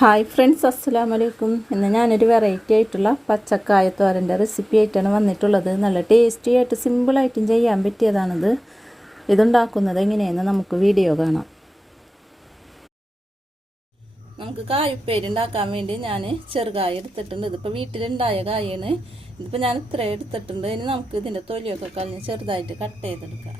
Hi friends അസ്സലാമു അലൈക്കും ഇന്ന് ഞാനൊരു വെറൈറ്റി ആയിട്ടുള്ള പച്ചക്കായ തോരന്റെ റെസിപ്പി ആയിട്ടാണ് വന്നിട്ടുള്ളത്. നല്ല ടേസ്റ്റി ആയിട്ട് സിമ്പിളായിട്ടും ചെയ്യാൻ പറ്റിയതാണിത്. ഇതുണ്ടാക്കുന്നത് എങ്ങനെയെന്ന് നമുക്ക് വീഡിയോ കാണാം. നമുക്ക് കായുപ്പേരി ഉണ്ടാക്കാൻ വേണ്ടി ഞാൻ ചെറുകായ എടുത്തിട്ടുണ്ട്. ഇതിപ്പോൾ വീട്ടിലുണ്ടായ കായാണ്. ഇതിപ്പോൾ ഞാൻ ഇത്ര എടുത്തിട്ടുണ്ട്. ഇനി നമുക്ക് ഇതിന്റെ തൊലിയൊക്കെ കളഞ്ഞ് ചെറുതായിട്ട് കട്ട് ചെയ്തെടുക്കാം.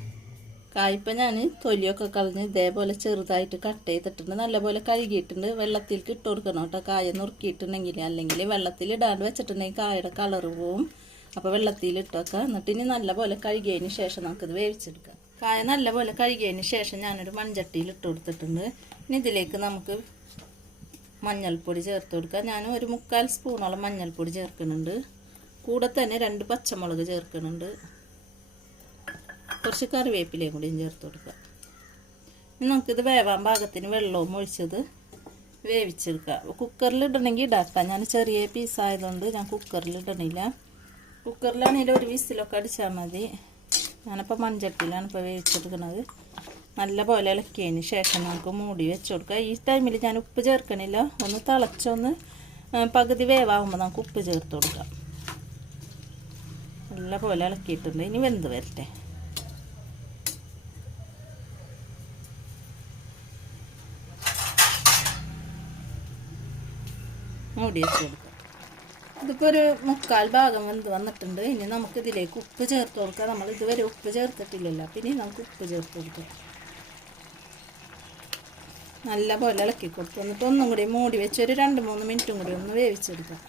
കായ്പ ഞാൻ തൊലിയൊക്കെ കളഞ്ഞ് ഇതേപോലെ ചെറുതായിട്ട് കട്ട് ചെയ്തിട്ടുണ്ട്. നല്ലപോലെ കഴുകിയിട്ടുണ്ട്. വെള്ളത്തിലേക്ക് ഇട്ട് കൊടുക്കണം കേട്ടോ. കായ നുറുക്കിയിട്ടുണ്ടെങ്കിൽ അല്ലെങ്കിൽ വെള്ളത്തിൽ ഇടാണ്ട് വെച്ചിട്ടുണ്ടെങ്കിൽ കായയുടെ കളർ പോവും. അപ്പോൾ വെള്ളത്തിൽ ഇട്ടൊക്കെ എന്നിട്ട് ഇനി നല്ലപോലെ കഴുകിയതിന് ശേഷം നമുക്കിത് വേവിച്ചെടുക്കാം. കായ നല്ലപോലെ കഴുകിയതിന് ശേഷം ഞാനൊരു മൺചട്ടിയിൽ ഇട്ട് കൊടുത്തിട്ടുണ്ട്. ഇനി ഇതിലേക്ക് നമുക്ക് മഞ്ഞൾപ്പൊടി ചേർത്ത് കൊടുക്കാം. ഞാൻ ഒരു മുക്കാൽ സ്പൂണോളം മഞ്ഞൾപ്പൊടി ചേർക്കുന്നുണ്ട്. കൂടെ തന്നെ രണ്ട് പച്ചമുളക് ചേർക്കുന്നുണ്ട്. കുറച്ച് കറിവേപ്പിലയും കൂടിയും ചേർത്ത് കൊടുക്കുക. നമുക്കിത് വേവാൻ പാകത്തിന് വെള്ളവും ഒഴിച്ചത് വേവിച്ചെടുക്കുക. കുക്കറിൽ ഇടണമെങ്കിൽ ഇടാക്കാം. ഞാൻ ചെറിയ പീസായതുകൊണ്ട് ഞാൻ കുക്കറിൽ ഇടണില്ല. കുക്കറിലാണെങ്കിൽ ഒരു വിസിലൊക്കെ അടിച്ചാൽ മതി. ഞാനിപ്പോൾ മൺചട്ടിയിലാണ് ഇപ്പോൾ വേവിച്ചെടുക്കുന്നത്. നല്ല പോലെ ഇളക്കിയതിന് ശേഷം നമുക്ക് മൂടി വെച്ച് കൊടുക്കുക ഈ ടൈമിൽ ഞാൻ ഉപ്പ് ചേർക്കണില്ല. ഒന്ന് തിളച്ചൊന്ന് പകുതി വേവാകുമ്പോൾ നമുക്ക് ഉപ്പ് ചേർത്ത് കൊടുക്കാം. നല്ല പോലെ ഇളക്കിയിട്ടുണ്ട്. ഇനി വെന്ത് വരട്ടെ. മൂടി വെച്ച് കൊടുക്കാം ഇതിപ്പോൾ ഒരു മുക്കാൽ ഭാഗം വെന്ത് വന്നിട്ടുണ്ട്. ഇനി നമുക്കിതിലേക്ക് ഉപ്പ് ചേർത്ത് കൊടുക്കാം. നമ്മൾ ഇതുവരെ ഉപ്പ് ചേർത്തിട്ടില്ലല്ലോ. പിന്നെ നമുക്ക് ഉപ്പ് ചേർത്ത് കൊടുക്കാം. നല്ല പോലെ ഇളക്കി കൊടുത്തു എന്നിട്ട് ഒന്നും കൂടി മൂടി വെച്ച് ഒരു രണ്ട് മൂന്ന് മിനിറ്റും കൂടി ഒന്ന് വേവിച്ചെടുക്കാം.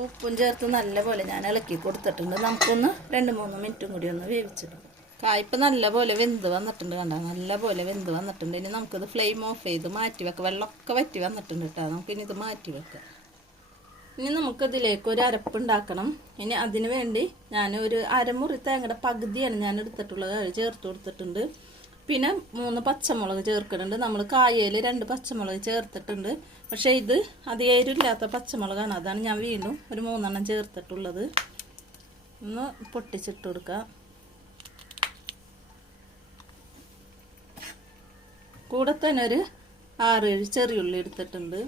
ഉപ്പും ചേർത്ത് നല്ല പോലെ ഞാൻ ഇളക്കി കൊടുത്തിട്ടുണ്ട്. നമുക്കൊന്ന് രണ്ട് മൂന്ന് മിനിറ്റും കൂടി ഒന്ന് വേവിച്ചെടുക്കാം. കായ്പ നല്ല പോലെ വെന്ത് വന്നിട്ടുണ്ട് കണ്ടോ? നല്ല പോലെ വെന്ത് വന്നിട്ടുണ്ട്. ഇനി നമുക്കിത് ഫ്ലെയിം ഓഫ് ചെയ്ത് മാറ്റി വെക്കാം. വെള്ളമൊക്കെ വറ്റി വന്നിട്ടുണ്ട് കേട്ടോ. നമുക്കിനി ഇത് മാറ്റി വെക്കാം. ഇനി നമുക്കിതിലേക്ക് ഒരു അരപ്പ് ഉണ്ടാക്കണം. ഇനി അതിന് വേണ്ടി ഞാൻ ഒരു അരമുറി തേങ്ങയുടെ പകുതിയാണ് ഞാൻ എടുത്തിട്ടുള്ളത്. അത് ചേർത്ത് കൊടുത്തിട്ടുണ്ട്. പിന്നെ മൂന്ന് പച്ചമുളക് ചേർക്കുന്നുണ്ട്. നമ്മൾ കായയിൽ രണ്ട് പച്ചമുളക് ചേർത്തിട്ടുണ്ട്. പക്ഷേ ഇത് അത് എരില്ലാത്ത പച്ചമുളകാണ്. അതാണ് ഞാൻ വീണ്ടും ഒരു മൂന്നെണ്ണം ചേർത്തിട്ടുള്ളത്. ഒന്ന് പൊട്ടിച്ചിട്ട് കൊടുക്കാം. കൂടെ തന്നെ ഒരു ആറേഴ് ചെറിയുള്ളി എടുത്തിട്ടുണ്ട്.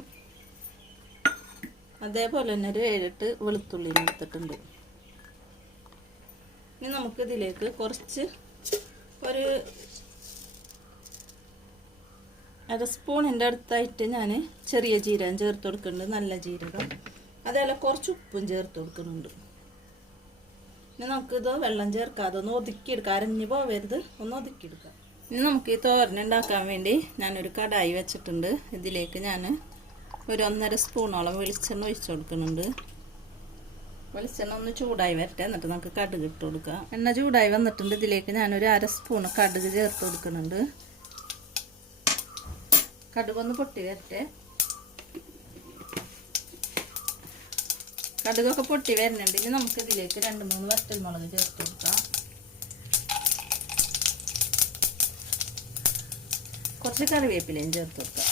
അതേപോലെ തന്നെ ഒരു ഏഴെട്ട് വെളുത്തുള്ളി എടുത്തിട്ടുണ്ട്. ഇനി നമുക്കിതിലേക്ക് കുറച്ച് ഒരു അര സ്പൂണിന്റെ അടുത്തായിട്ട് ഞാൻ ചെറിയ ജീരകം ചേർത്ത് കൊടുക്കുന്നുണ്ട് നല്ല ജീരകം. അതേപോലെ കുറച്ച് ഉപ്പും ചേർത്ത് കൊടുക്കുന്നുണ്ട്. ഇനി നമുക്കിത് വെള്ളം ചേർക്കാതെ ഒന്ന് ഒതുക്കിയെടുക്കാം അരഞ്ഞു പോവരുത് ഒന്ന് ഒതുക്കിയെടുക്കാം ഇനി നമുക്ക് ഈ തോരൻ ഉണ്ടാക്കാൻ വേണ്ടി ഞാനൊരു കടായി വെച്ചിട്ടുണ്ട്. ഇതിലേക്ക് ഞാൻ ഒരു ഒന്നര സ്പൂണോളം വെളിച്ചെണ്ണ ഒഴിച്ചു കൊടുക്കുന്നുണ്ട്. വെളിച്ചെണ്ണ ഒന്ന് ചൂടായി വരട്ടെ എന്നിട്ട് നമുക്ക് കടുക് ഇട്ട് കൊടുക്കാം. എണ്ണ ചൂടായി വന്നിട്ടുണ്ട്. ഇതിലേക്ക് ഞാനൊരു അര സ്പൂൺ കടുക് ചേർത്ത് കൊടുക്കുന്നുണ്ട്. കടുകൊന്ന് പൊട്ടി വരട്ടെ. കടുകൊക്കെ പൊട്ടി വരുന്നുണ്ട്. ഇനി നമുക്ക് ഇതിലേക്ക് രണ്ട് മൂന്ന് വറ്റൽ മുളക് ചേർത്ത് കൊടുക്കാം. കുറച്ച് കറിവേപ്പിലയും ചേർത്ത് കൊടുക്കാം.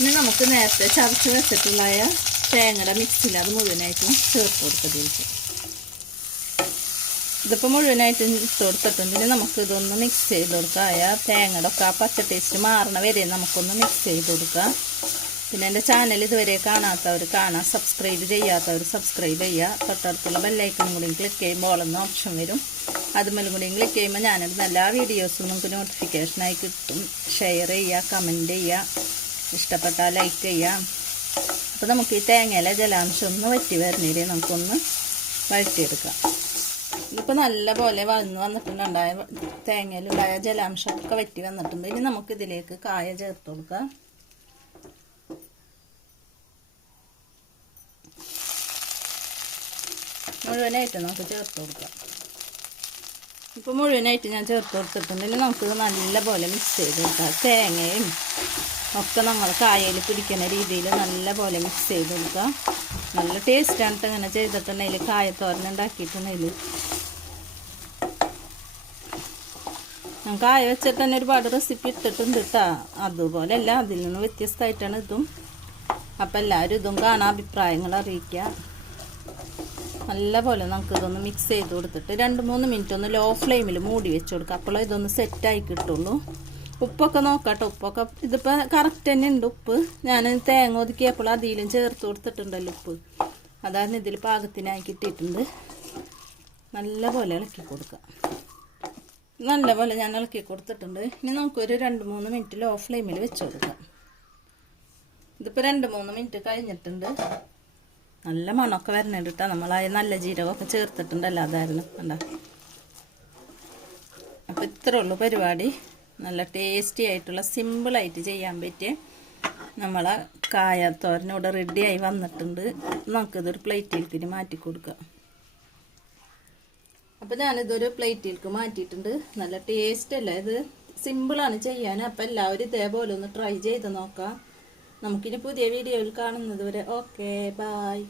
ഇനി നമുക്ക് നേരത്തെ ചതച്ച് വെച്ചിട്ടുള്ള തേങ്ങയുടെ മിക്സിൽ അത് മുഴുവനായിട്ടും ചേർത്ത് കൊടുക്കതിലേക്ക് ഇതിപ്പോൾ മുഴുവനായിട്ടും ഇട്ട് കൊടുത്തിട്ടുണ്ട്. ഇനി നമുക്ക് ഇതൊന്ന് മിക്സ് ചെയ്ത് കൊടുക്കാം. ആ തേങ്ങയുടെ ഒക്കെ ആ പച്ച ടേസ്റ്റ് മാറണ വരെ നമുക്കൊന്ന് മിക്സ് ചെയ്ത് കൊടുക്കാം. പിന്നെ എന്റെ ചാനൽ ഇതുവരെ കാണാത്തവർ കാണാം സബ്സ്ക്രൈബ് ചെയ്യാത്തവർ സബ്സ്ക്രൈബ് ചെയ്യുക. തൊട്ടടുത്തുള്ള ബെല്ലൈക്കണും കൂടി ക്ലിക്ക് ചെയ്യുമ്പോൾ ഓളെന്ന ഓപ്ഷൻ വരും. അതുമല്ലും കൂടി ക്ലിക്ക് ചെയ്യുമ്പോൾ ഞാനിടുന്ന എല്ലാ വീഡിയോസും നമുക്ക് നോട്ടിഫിക്കേഷനായി കിട്ടും. ഷെയർ ചെയ്യുക കമന്റ് ചെയ്യുക. ഇഷ്ടപ്പെട്ടാൽ ലൈക്ക് ചെയ്യുക. അപ്പോൾ നമുക്ക് ഈ തേങ്ങയിലെ ജലാംശം ഒന്ന് വറ്റി വരുന്നേരെ നമുക്കൊന്ന് വഴറ്റിയെടുക്കാം. ഇപ്പോൾ നല്ല പോലെ വന്ന് വന്നിട്ടുണ്ടായ തേങ്ങയിലുണ്ടായ ജലാംശമൊക്കെ വറ്റി വന്നിട്ടുണ്ട്. ഇനി നമുക്കിതിലേക്ക് കായ ചേർത്ത് കൊടുക്കാം. മുഴുവനായിട്ട് നമുക്ക് ചേർത്ത് കൊടുക്കാം. ഇപ്പോൾ മുഴുവനായിട്ട് ഞാൻ ചേർത്ത് കൊടുത്തിട്ടുണ്ടെങ്കിൽ നമുക്കിത് നല്ലപോലെ മിക്സ് ചെയ്ത് കൊടുക്കാം. തേങ്ങയും ഒക്കെ നമ്മൾ കായയിൽ പിടിക്കുന്ന രീതിയിൽ നല്ലപോലെ മിക്സ് ചെയ്ത് കൊടുക്കാം. നല്ല ടേസ്റ്റാണ് ഇങ്ങനെ ചെയ്തിട്ടുണ്ടെങ്കിൽ കായത്തോരൻ ഉണ്ടാക്കിയിട്ടുണ്ടെങ്കിൽ. ഞാൻ കായ വെച്ചിട്ട് തന്നെ ഒരുപാട് റെസിപ്പി ഇട്ടിട്ടുണ്ട് കേട്ടോ അതുപോലെ അല്ല അതിൽ നിന്ന് വ്യത്യസ്തമായിട്ടാണ് ഇതും. അപ്പം എല്ലാവരും ഇതും കാണാൻ അഭിപ്രായങ്ങൾ അറിയിക്കുക. നല്ലപോലെ നമുക്ക് ഇതൊന്ന് മിക്സ് ചെയ്ത് കൊടുത്തിട്ട് രണ്ട് മൂന്ന് മിനിറ്റ് ഒന്ന് ലോ ഫ്ലെയിമിൽ മൂടി വെച്ച് കൊടുക്കുക അപ്പോൾ ഇതൊന്ന് സെറ്റായി കിട്ടുള്ളൂ. ഉപ്പൊക്കെ നോക്കാട്ടോ. ഉപ്പൊക്കെ ഇതിപ്പോൾ കറക്റ്റ് തന്നെ ഉണ്ട് ഉപ്പ്. ഞാൻ തേങ്ങ ഒതുക്കിയപ്പോൾ അതിലും ചേർത്ത് കൊടുത്തിട്ടുണ്ടല്ലോ ഉപ്പ്. അതാണ് ഇതിൽ പാകത്തിനായി കിട്ടിയിട്ടുണ്ട്. നല്ലപോലെ ഇളക്കി കൊടുക്കുക നല്ലപോലെ ഞാൻ ഇളക്കി കൊടുത്തിട്ടുണ്ട്. ഇനി നമുക്കൊരു രണ്ട് മൂന്ന് മിനിറ്റ് ലോ ഫ്ലെയിമിൽ വെച്ച് കൊടുക്കാം. ഇതിപ്പോൾ രണ്ട് മൂന്ന് മിനിറ്റ് കഴിഞ്ഞിട്ടുണ്ട്. നല്ല മണമൊക്കെ വരണുണ്ട് കേട്ടോ നമ്മൾ ആ നല്ല ജീരകമൊക്കെ ചേർത്തിട്ടുണ്ടല്ലോ അതായിരുന്നു കണ്ട? അപ്പോൾ ഇത്രേ ഉള്ളൂ പരിപാടി. നല്ല ടേസ്റ്റി ആയിട്ടുള്ള സിമ്പിളായിട്ട് ചെയ്യാൻ പറ്റിയ നമ്മളെ കായത്തോരൻ ഇവിടെ റെഡിയായി വന്നിട്ടുണ്ട്. നമുക്കിതൊരു പ്ലേറ്റിലേക്ക് മാറ്റി കൊടുക്കാം. അപ്പോൾ ഞാനിതൊരു പ്ലേറ്റിലേക്ക് മാറ്റിയിട്ടുണ്ട്. നല്ല ടേസ്റ്റ് അല്ലേ ഇത്? സിമ്പിളാണ് ചെയ്യാൻ. അപ്പോൾ എല്ലാവരും ഇതേപോലെ ഒന്ന് ട്രൈ ചെയ്ത് നോക്കാം. നമുക്കിനി പുതിയ വീഡിയോയിൽ കാണുന്നത് വരെ ഓക്കെ ബായ്